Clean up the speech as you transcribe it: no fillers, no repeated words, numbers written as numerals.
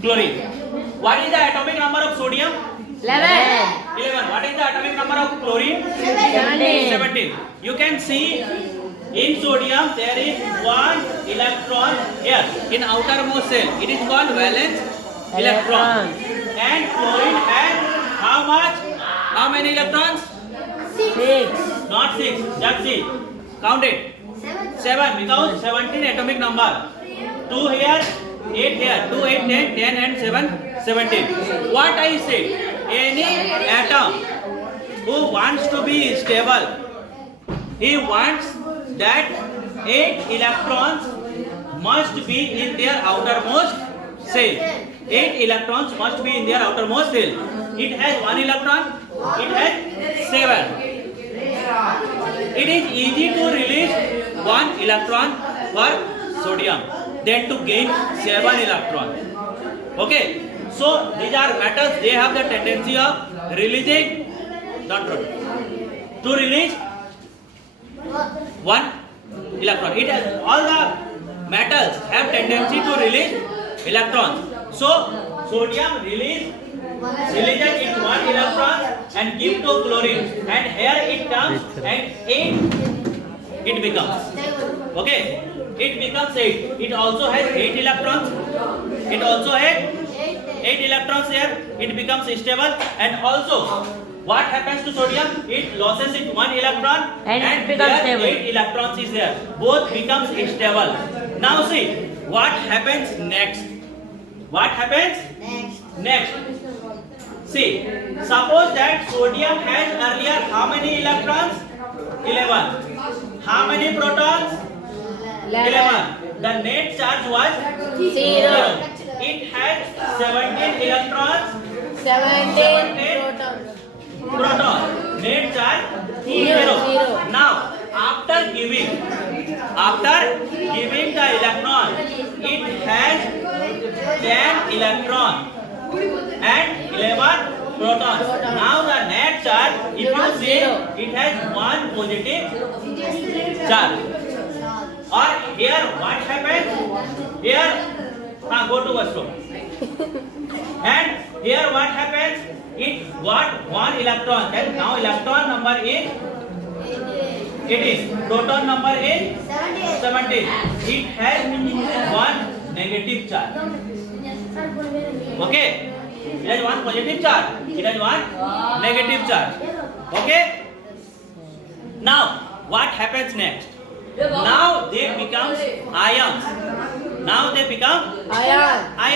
chlorine. What is the atomic number of sodium? 11. What is the atomic number of chlorine? 17. You can see in sodium there is one electron here in outermost cell. It is called valence electron. And chlorine has how much? How many electrons? 6. Not 6. Just see. Count it. 7 because 17 atomic number. 2 here, 8 here. 2, 8, 10, 10 and 7, 17. What I say? Any atom who wants to be stable, he wants that 8 electrons must be in their outermost cell. 8 electrons must be in their outermost cell. It has 1 electron, it has 7. It is easy to release 1 electron for sodium than to gain 7 electrons. Okay, so these are metals. They have the tendency of releasing, to release 1 electron. It has, all the metals have tendency to release electrons. So sodium releases it 1 electron and give to chlorine, and here it comes and 8 it becomes. Okay, it becomes 8. It also has 8 electrons. It also has 8 electrons here. It becomes stable. And also, what happens to sodium? It loses it 1 electron And it becomes there stable. 8 electrons is there. Both becomes stable. Now see, what happens next? What happens next? See, suppose that sodium has earlier how many electrons? 11. How many protons? 11. The net charge was 0. It had 17 electrons, 17 proton. Net charge 0. 0. Now, after giving the electron, it has 10 electrons and 11 protons. Now the net charge, if you see, it has 1 positive charge. Or here what happens? Here, go to washroom. And here what happens? It got 1 electron. Then now electron number is 18. Proton number is 17. It has 1 negative charge. Okay? It has 1 positive charge. It has 1 negative charge. Okay? Now, what happens next? Now they become ions. Now they become Ion. ions.